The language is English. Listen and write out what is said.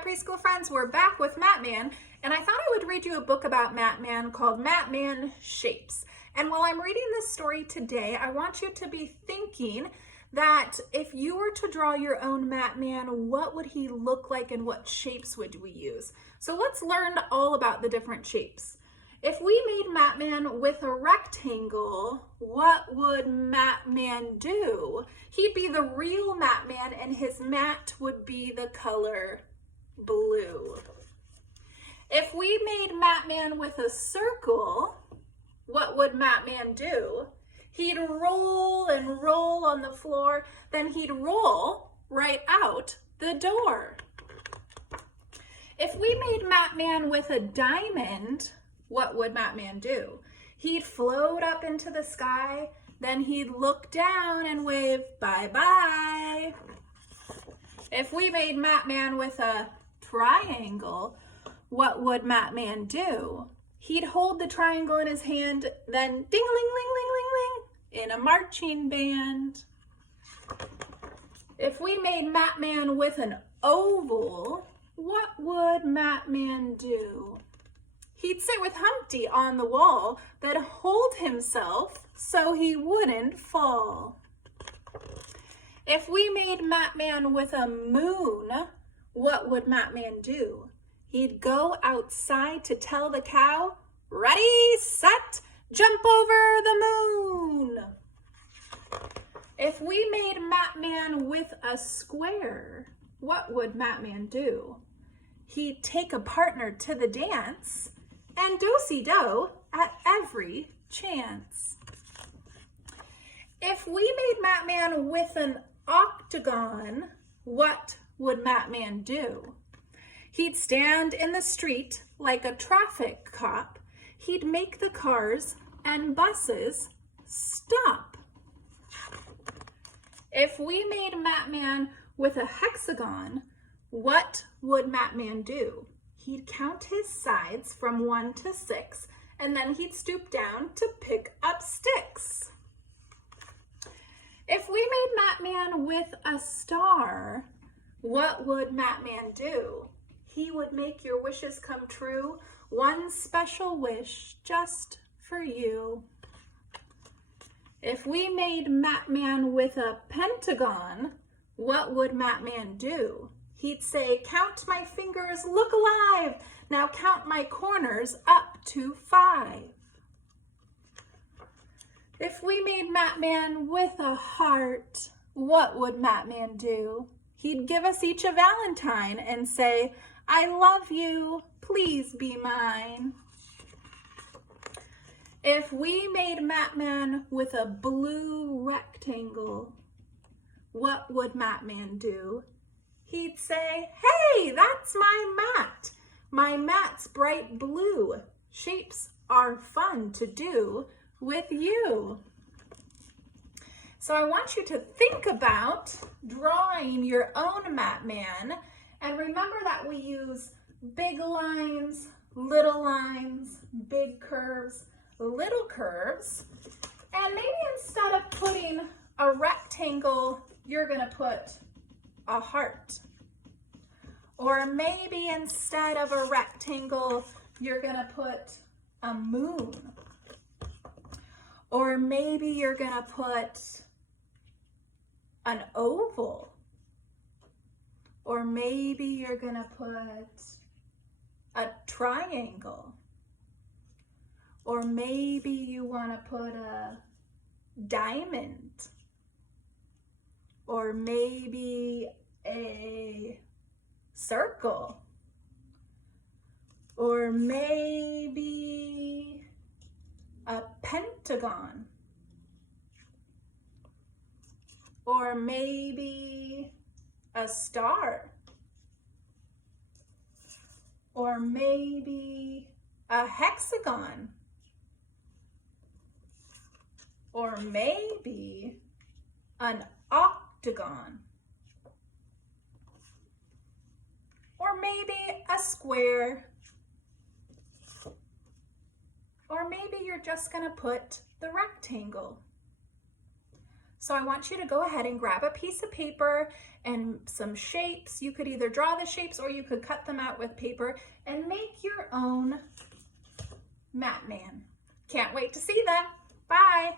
preschool friends, we're back with Matman, and I thought I would read you a book about Matman called Matman Shapes. And while I'm reading this story today, I want you to be thinking that if you were to draw your own Matman, what would he look like and what shapes would we use? So let's learn all about the different shapes. If we made Matman with a rectangle, what would Matman do? He'd be the real Matman and his mat would be the color blue. If we made Matman with a circle, what would Matman do? He'd roll and roll on the floor, then he'd roll right out the door. If we made Matman with a diamond, what would Matman do? He'd float up into the sky, then he'd look down and wave bye-bye. If we made Matman with a triangle, what would Matman do? He'd hold the triangle in his hand, then ding-a-ling-ling-ling-ling-ling in a marching band. If we made Matman with an oval, what would Matman do? He'd sit with Humpty on the wall, then hold himself so he wouldn't fall. If we made Matman with a moon, what would Matman do? He'd go outside to tell the cow, ready, set, jump over the moon. If we made Matman with a square, what would Matman do? He'd take a partner to the dance and do-si-do at every chance. If we made Matman with an octagon, what would Matman do? He'd stand in the street like a traffic cop. He'd make the cars and buses stop. If we made Matman with a hexagon, what would Matman do? He'd count his sides from 1 to 6, and then he'd stoop down to pick up sticks. If we made Matman with a star, what would Matman do? He would make your wishes come true, one special wish just for you. If we made Matman with a pentagon, what would Matman do? He'd say, count my fingers, look alive. Now count my corners up to 5. If we made Matman with a heart, what would Matman do? He'd give us each a Valentine and say, I love you, please be mine. If we made Matman with a blue rectangle, what would Matman do? He'd say, hey, that's my mat. My mat's bright blue. Shapes are fun to do with you. So I want you to think about drawing your own Matman, and remember that we use big lines, big curves, little curves, and maybe instead of putting a rectangle, you're gonna put a heart. Or maybe instead of a rectangle, you're gonna put a moon. Or maybe you're gonna put an oval. Or maybe you're gonna put a triangle. Or maybe you wanna put a diamond. Or maybe a circle. Or maybe a pentagon. Or maybe a star. Or maybe a hexagon. Or maybe an octagon. Or maybe a square. Or maybe you're just gonna put the rectangle. So I want you to go ahead and grab a piece of paper and some shapes. You could either draw the shapes or you could cut them out with paper and make your own Matt Man. Can't wait to see them. Bye.